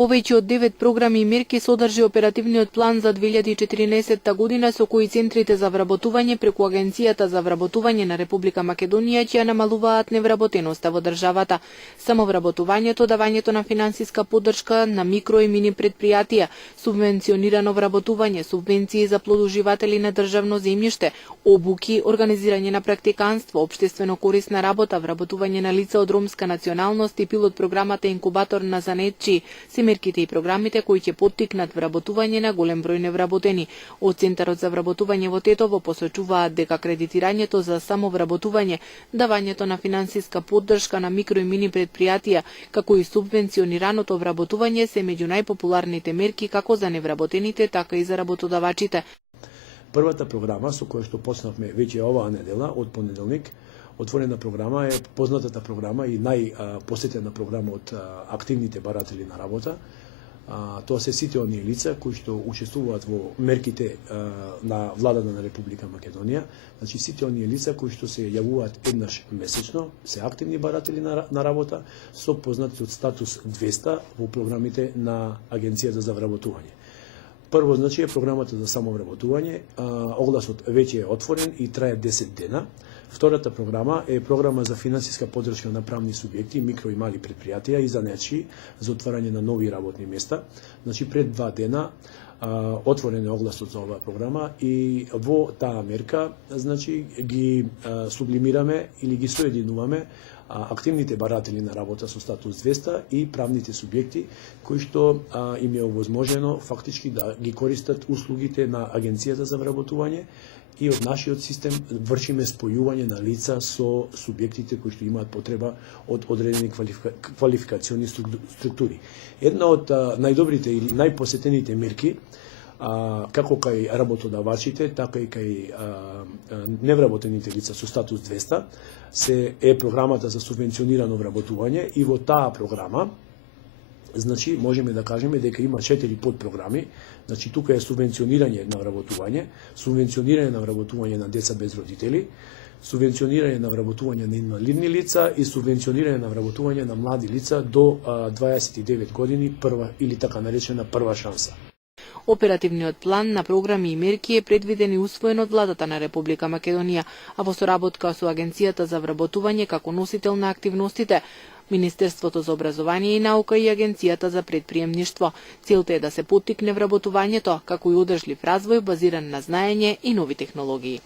Повеќе од 9 програми и мерки содржи оперативниот план за 2014 година со кои центрите за вработување преку Агенцијата за вработување на Република Македонија ќе намалуваат невработеноста во државата. Самовработувањето, давањето на финансиска поддршка на микро и мини предпријатија, субвенционирано вработување, субвенции за плодоживатели на државно земјиште, обуки, организирање на практиканство, општествено корисна работа, вработување на лица од ромска националност и пилот програмата Инкубатор на занетчи се мерките и програмите кои ќе поттикнат вработување на голем број невработени. Од Центарот за вработување во Тетово посочуваат дека кредитирањето за самовработување, давањето на финансиска поддршка на микро и мини предпријатија, како и субвенционираното вработување се меѓу најпопуларните мерки како за невработените, така и за работодавачите. Првата програма со која што почнавме веќе оваа недела од понеделник, отворена програма е познатата програма и најпосетена програма од активните баратели на работа. Тоа се сите оние лица кои што учествуваат во мерките на владата на Република Македонија, значи сите оние лица кои што се јавуваат еднаш месечно, се активни баратели на работа со познатиот статус 200 во програмите на Агенцијата за вработување. Прво, значи, е програмата за самовработување, огласот веќе е отворен и трае 10 дена. Втората програма е програма за финансиска поддршка на правни субјекти, микро и мали предпријатија и занетчи за отварање на нови работни места. Значи, пред 2 дена отворен е огласот за оваа програма и во таа мерка, значи, ги сублимираме или ги соединуваме активните баратели на работа со статус 200 и правните субјекти кои што им е овозможено фактички да ги користат услугите на Агенцијата за вработување и од нашиот систем вршиме спојување на лица со субјектите кои што имаат потреба од одредени квалификациони структури. Една од најдобрите или најпосетените мерки како кај работодавачите, така и кај невработените лица со статус 200 е програмата за субвенционирано вработување и во таа програма значи можеме да кажеме дека има 4 подпрограми. Значи тука е субвенционирање на вработување на деца без родители, субвенционирање на вработување на инвалидни лица и субвенционирање на вработување на млади лица до 29 години, прва или така наречена прва шанса. Оперативниот план на програми и мерки е предвиден и усвоен од владата на Република Македонија, а во соработка со Агенцијата за вработување како носител на активностите, Министерството за образование и наука и Агенцијата за предприемништво. Целта е да се поттикне вработувањето, како и одржлив развој базиран на знаење и нови технологии.